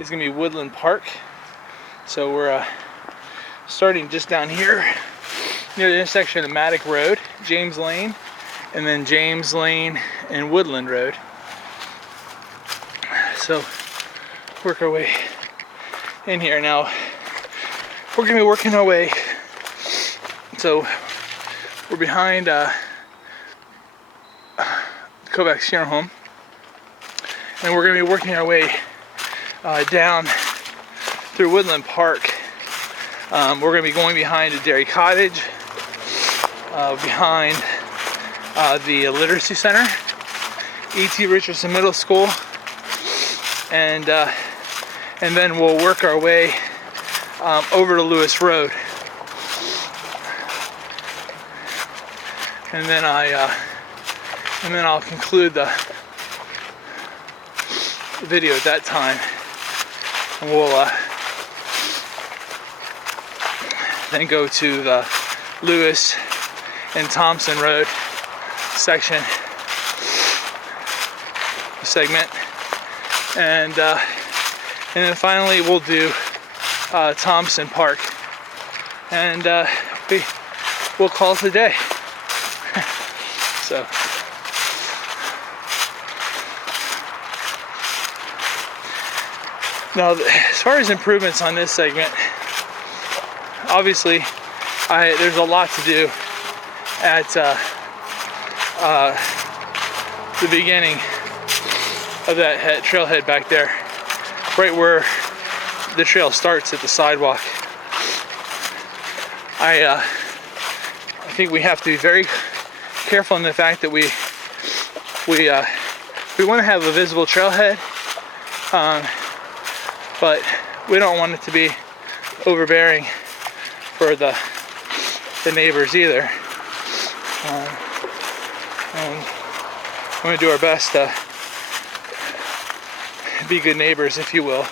is going to be Woodland Park. So we're starting just down here near the intersection of Maddock Road, James Lane, and then James Lane and Woodland Road. So work our way in here. Now we're going to be working our way. So we're behind Kovacs Funeral Home, and we're going to be working our way down through Woodland Park. We're going to be going behind a dairy cottage, behind the Literacy Center, E.T. Richardson Middle School, and then we'll work our way over to Lewis Road. And then I'll conclude the video at that time, and we'll then go to the Lewis and Thompson Road segment, and then finally we'll do Thompson Park, and we'll call it a day. So now, as far as improvements on this segment, obviously there's a lot to do at the beginning of that trailhead back there, right where the trail starts at the sidewalk. I think we have to be very careful in the fact that we want to have a visible trailhead, but we don't want it to be overbearing for the neighbors either. And we're going to do our best to be good neighbors, if you will.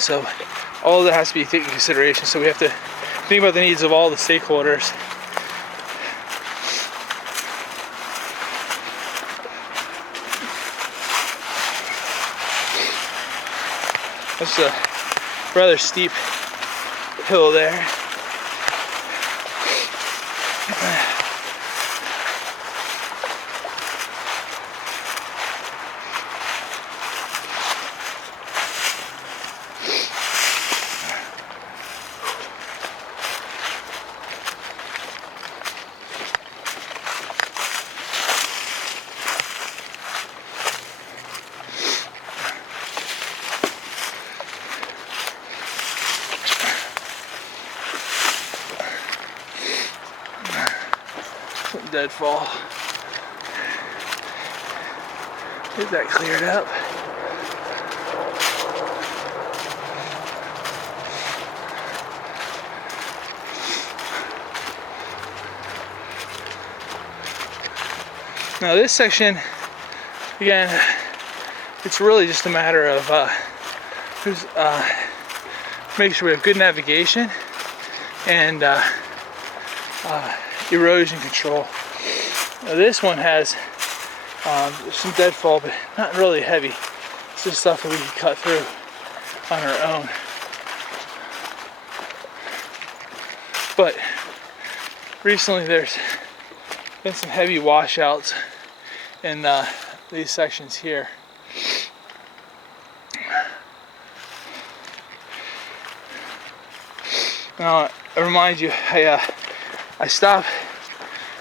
So all of that has to be taken into consideration. So we have to think about the needs of all the stakeholders. That's a rather steep hill there. Deadfall. Get that cleared up. Now this section, again, it's really just a matter of make sure we have good navigation and erosion control. Now this one has some deadfall, but not really heavy. It's just stuff that we can cut through on our own. But recently there's been some heavy washouts in these sections here. Now I remind you, I stop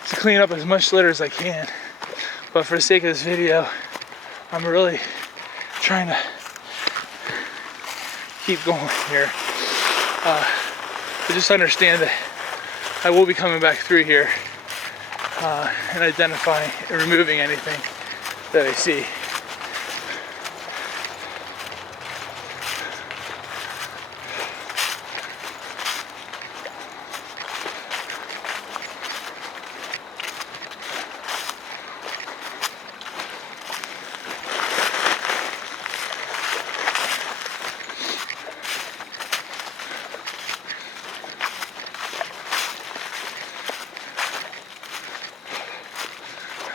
to clean up as much litter as I can, but for the sake of this video, I'm really trying to keep going here. But just understand that I will be coming back through here and identifying and removing anything that I see.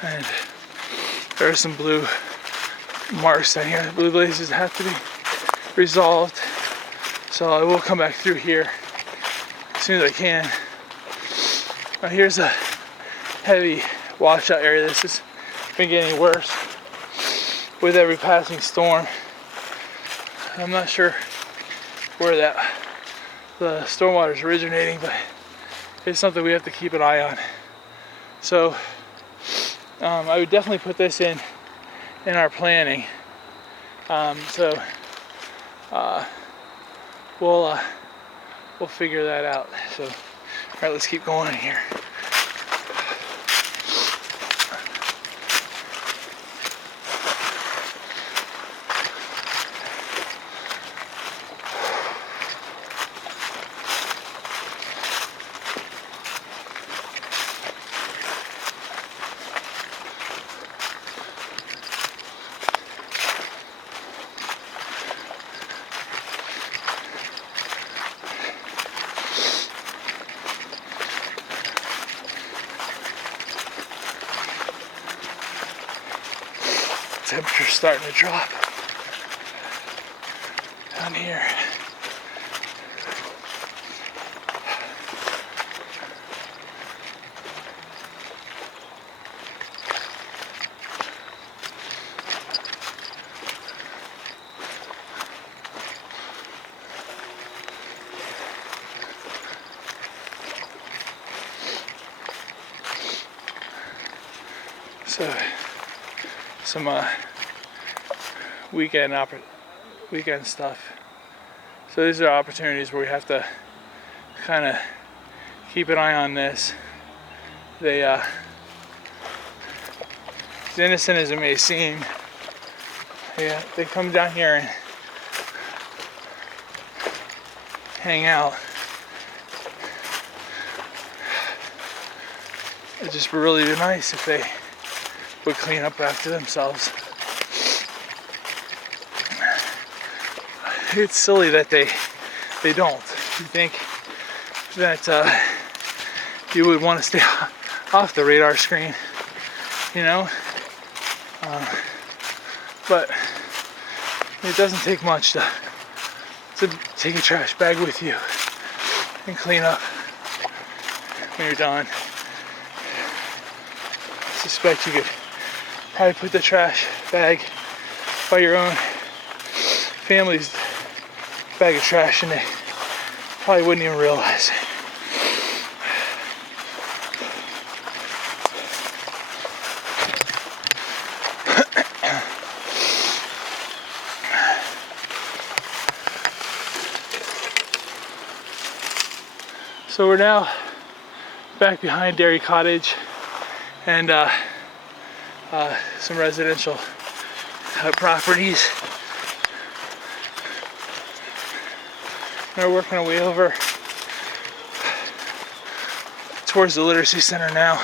And there are some blue marks down here. The blue blazes have to be resolved. So I will come back through here as soon as I can. Now here's a heavy washout area. This has been getting worse with every passing storm. I'm not sure where the stormwater is originating, but it's something we have to keep an eye on. So I would definitely put this in our planning. We'll figure that out. So, all right, let's keep going here. Temperature's starting to drop down here. So some weekend stuff. So these are opportunities where we have to kind of keep an eye on this. They, as innocent as it may seem, they come down here and hang out. It'd just really be nice if they would clean up after themselves. It's silly that they don't. You think that you would want to stay off the radar screen, you know? But it doesn't take much to take a trash bag with you and clean up when you're done. I suspect you could probably put the trash bag by your own family's bag of trash and they probably wouldn't even realize it. So we're now back behind Dairy Cottage and some residential properties. We're working our way over towards the literacy center now.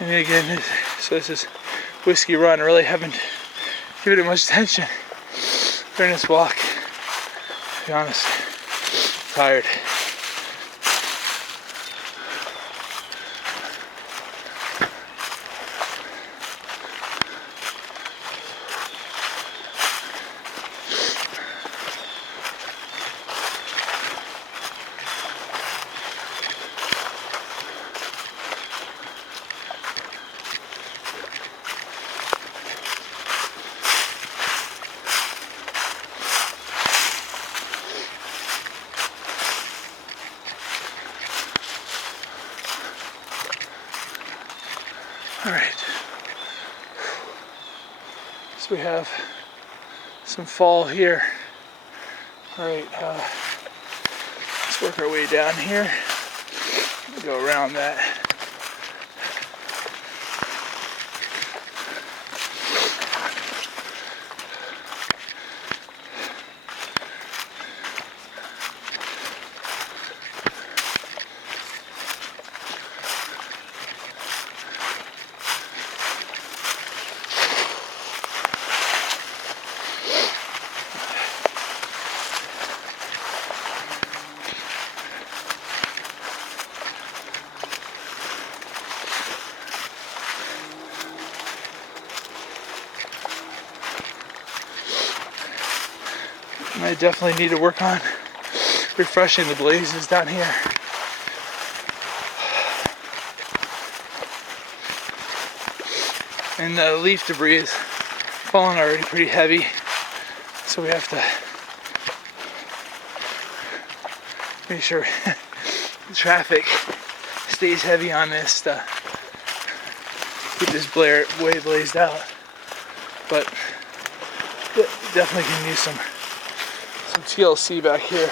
And again, so this is Whiskey Run. I really haven't given it much attention during this walk. To be honest, I'm tired. All right, so we have some fall here. All right, let's work our way down here. Go around that. I definitely need to work on refreshing the blazes down here. And the leaf debris is falling already pretty heavy, so we have to make sure the traffic stays heavy on this to keep this way blazed out. But definitely can use some TLC back here.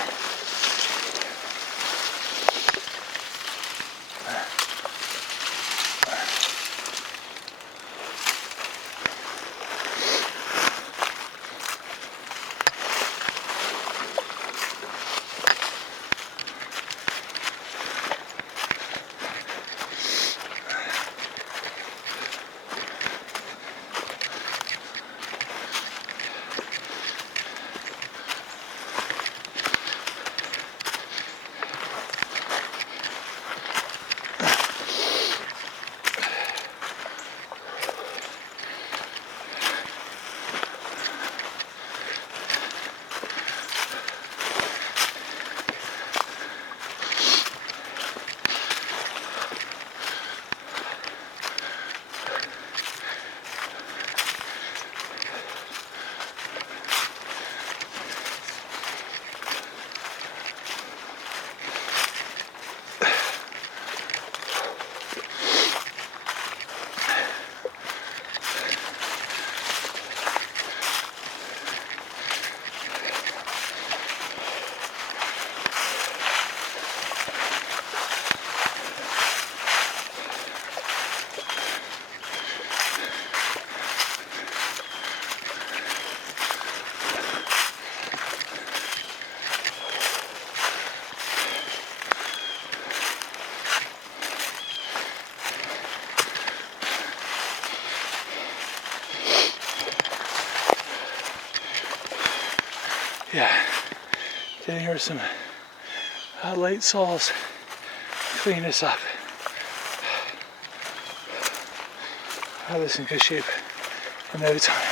Yeah, getting here some light soils, clean this up. Have this in good shape in no time.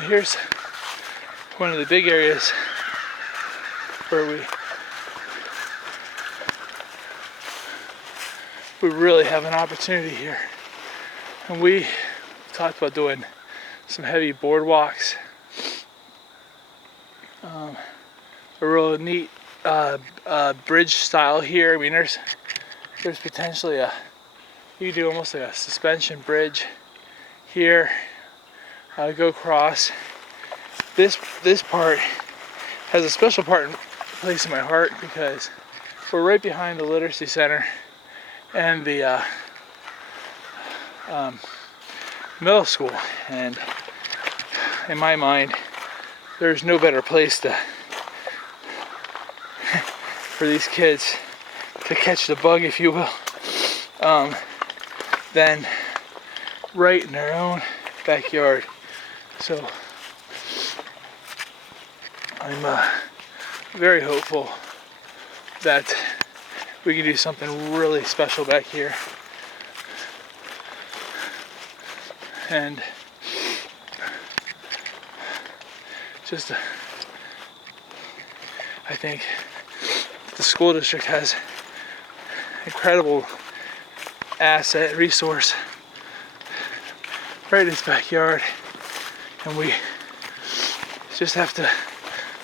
Here's one of the big areas where we really have an opportunity here. And we talked about doing some heavy boardwalks. A real neat bridge style here. I mean, there's potentially you could do almost like a suspension bridge here. Go across. This part has a special place in my heart because we're right behind the Literacy Center and the middle school, and in my mind, there's no better place for these kids to catch the bug, if you will, than right in their own backyard. So I'm very hopeful that we can do something really special back here. And just I think the school district has incredible asset resource right in its backyard, and we just have to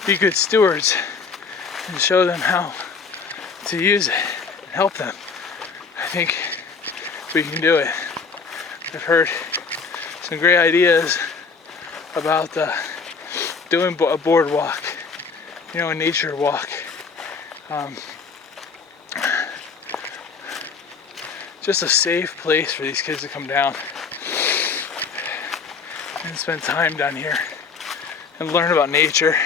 be good stewards and show them how to use it and help them. I think we can do it. I've heard some great ideas about doing a boardwalk, a nature walk. Just a safe place for these kids to come down and spend time down here and learn about nature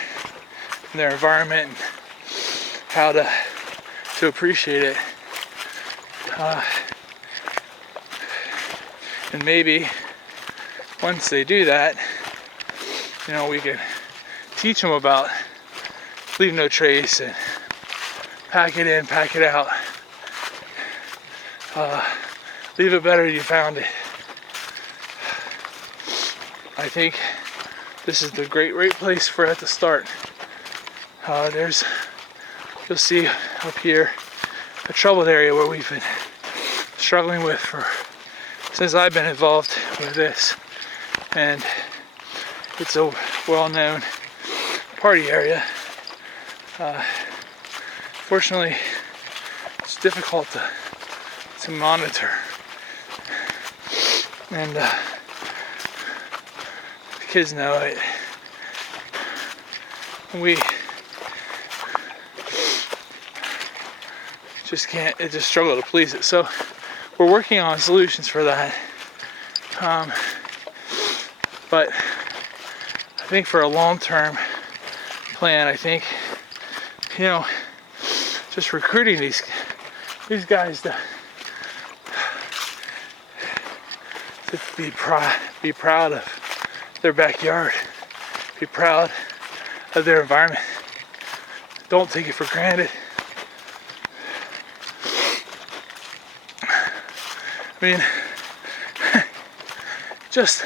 and their environment and how to appreciate it. And maybe once they do that, we can teach them about leave no trace and pack it in, pack it out. Leave it better than you found it. I think this is the great place for it to start. You'll see up here a troubled area where we've been struggling with since I've been involved with this, and it's a well-known party area. Fortunately, it's difficult to monitor, and the kids know it. We just can't. It just struggle to police it. So we're working on solutions for that. But I think for a long-term plan, I think just recruiting these guys to be proud of their backyard, be proud of their environment. Don't take it for granted. I mean, just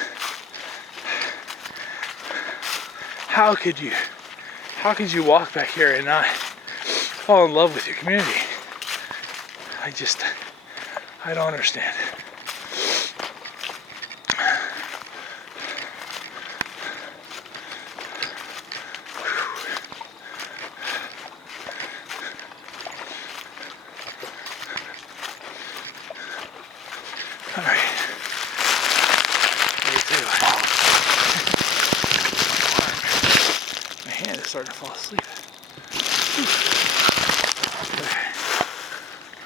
how could you walk back here and not fall in love with your community? I don't understand. All right. Me too. My hand is starting to fall asleep.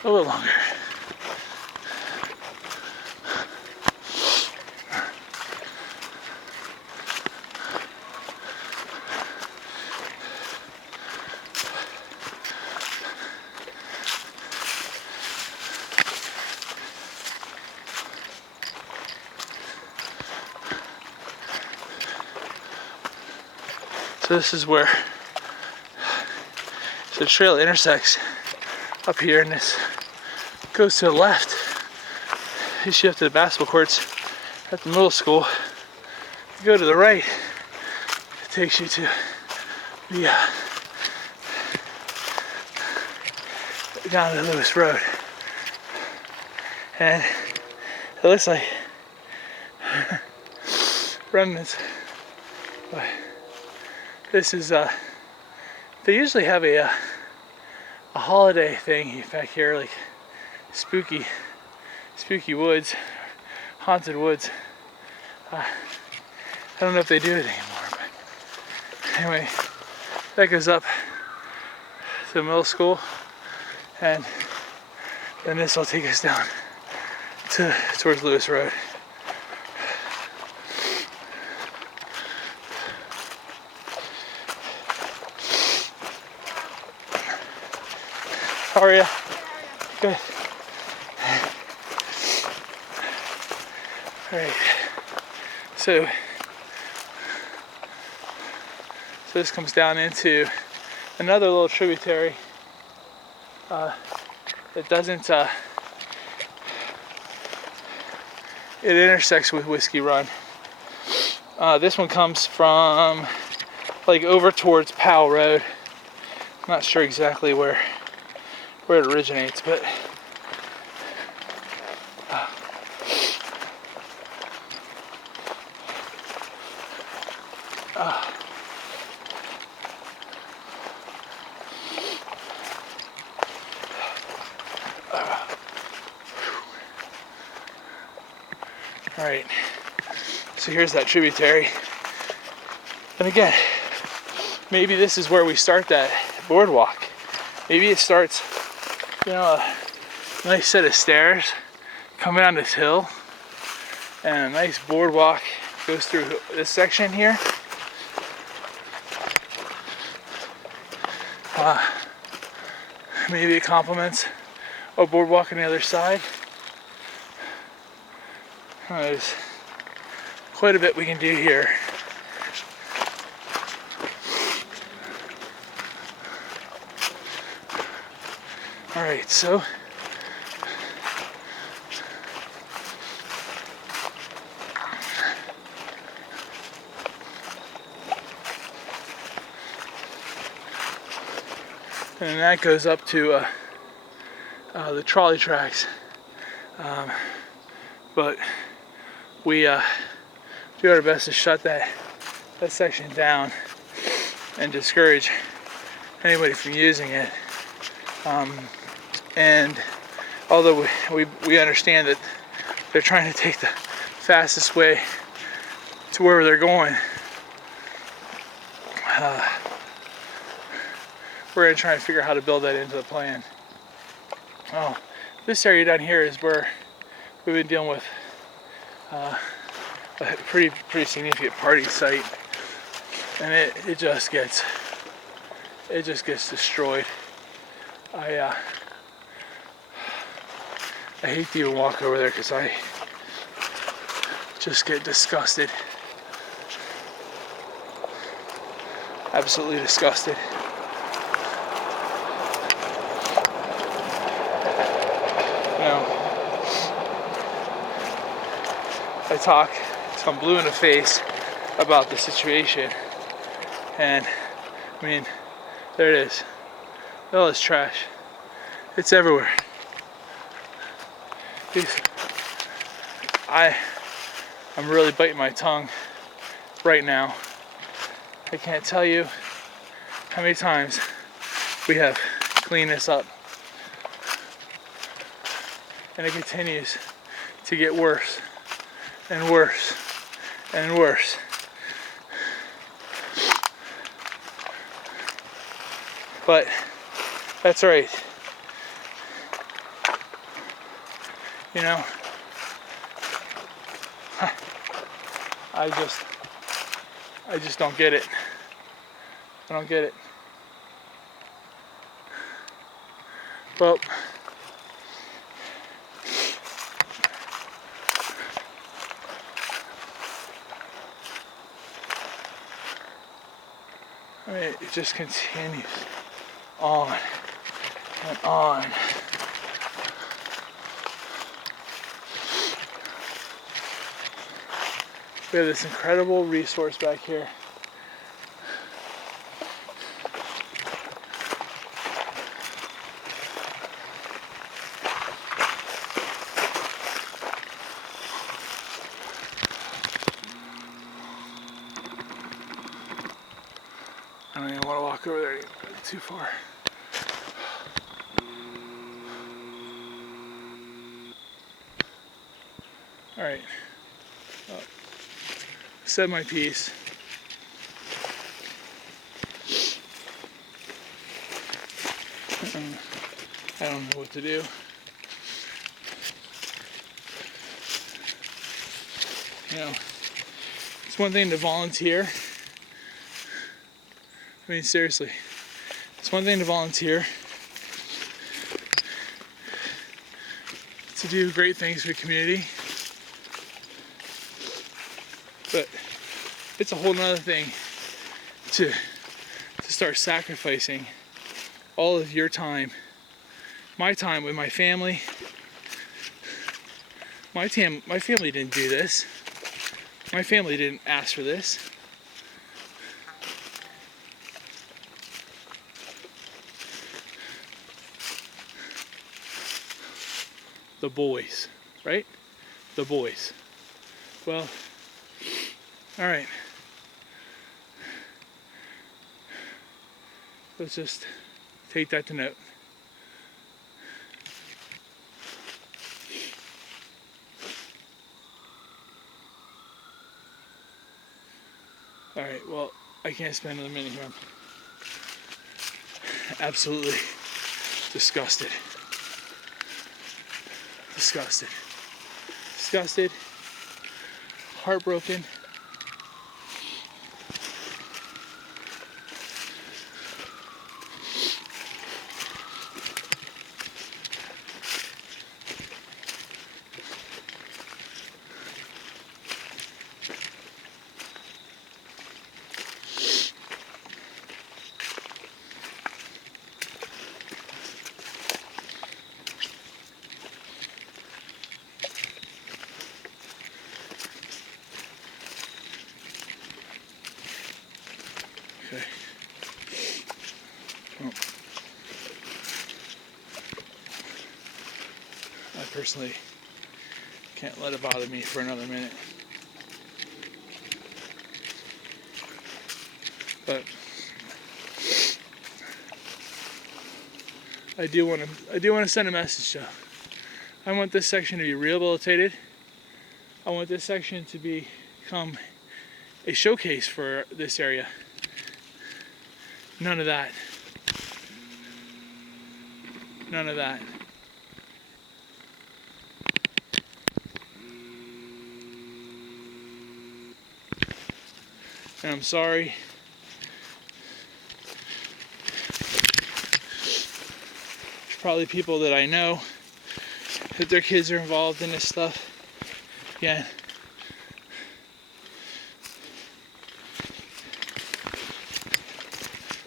A little longer. So this is where the trail intersects up here, and this goes to the left. You shift to the basketball courts at the middle school. You go to the right, takes you to the down to Lewis Road, and it looks like remnants. But this is they usually have a holiday thing back here, like spooky woods, haunted woods. I don't know if they do it anymore, but anyway, that goes up to the middle school, and then this will take us down towards Lewis Road. How are you? Good. All right. So this comes down into another little tributary. It doesn't. It intersects with Whiskey Run. This one comes from like over towards Powell Road. I'm not sure exactly where it originates, but all right. So here's that tributary, and again, maybe this is where we start that boardwalk. Maybe it starts, you know, a nice set of stairs coming down this hill, and a nice boardwalk goes through this section here. Maybe it complements a boardwalk on the other side. There's quite a bit we can do here. All right, so and that goes up to the trolley tracks, but we do our best to shut that section down and discourage anybody from using it. And although we understand that they're trying to take the fastest way to wherever they're going, we're going to try and figure out how to build that into the plan. Oh, this area down here is where we've been dealing with a pretty significant party site, and it just gets destroyed. I hate to even walk over there because I just get disgusted. Absolutely disgusted. You know, I talk till I'm blue in the face about the situation, and I mean, there it is. All this trash. It's everywhere. I'm really biting my tongue right now. I can't tell you how many times we have cleaned this up, and it continues to get worse and worse and worse. But that's right. You know, I just don't get it. I don't get it. Well, I mean, it just continues on and on. We have this incredible resource back here I don't even want to walk over there anymore. It's too far. All right. Said my piece. I don't know what to do. You know, it's one thing to volunteer. I mean, seriously, it's one thing to volunteer to do great things for the community, but it's a whole nother thing to start sacrificing all of your time, my time with my family. My family didn't do this. My family didn't ask for this. The boys, right? The boys. Well, all right. Let's just take that to note. All right, well, I can't spend another minute here. I'm absolutely disgusted. Disgusted. Disgusted. Heartbroken. Okay. Well, I personally can't let it bother me for another minute. But I do want to send a message though. I want this section to be rehabilitated. I want this section to become a showcase for this area. None of that. None of that. And I'm sorry. There's probably people that I know that their kids are involved in this stuff. Again,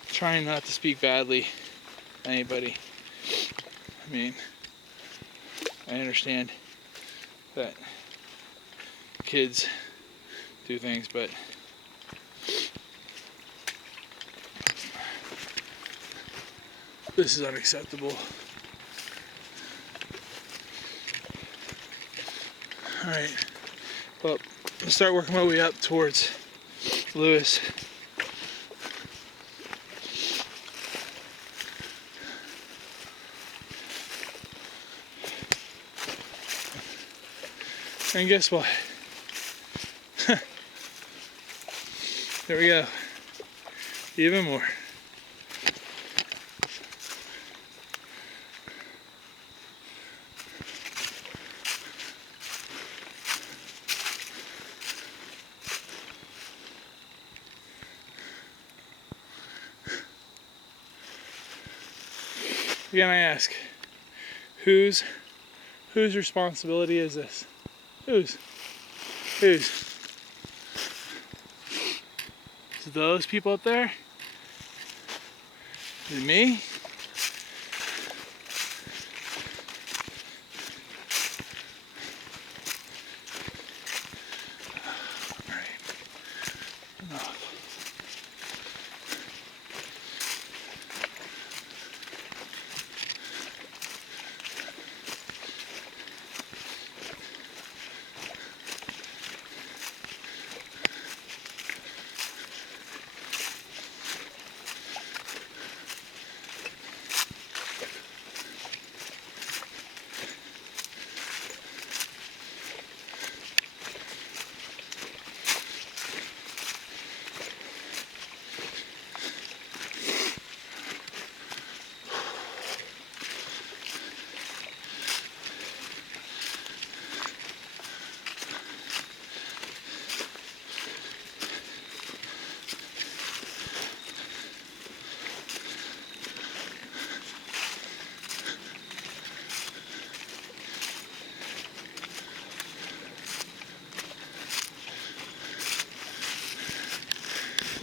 trying not to speak badly to anybody. I mean, I understand that kids do things, but this is unacceptable. Alright, well, I'll start working my way up towards Lewis. And guess what? There we go. Even more. Again, I ask, whose responsibility is this? Whose? Is it those people up there? Is it me?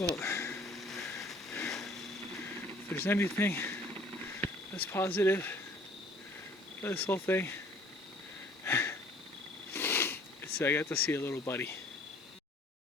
Well, if there's anything that's positive about this whole thing, it's I got to see a little buddy.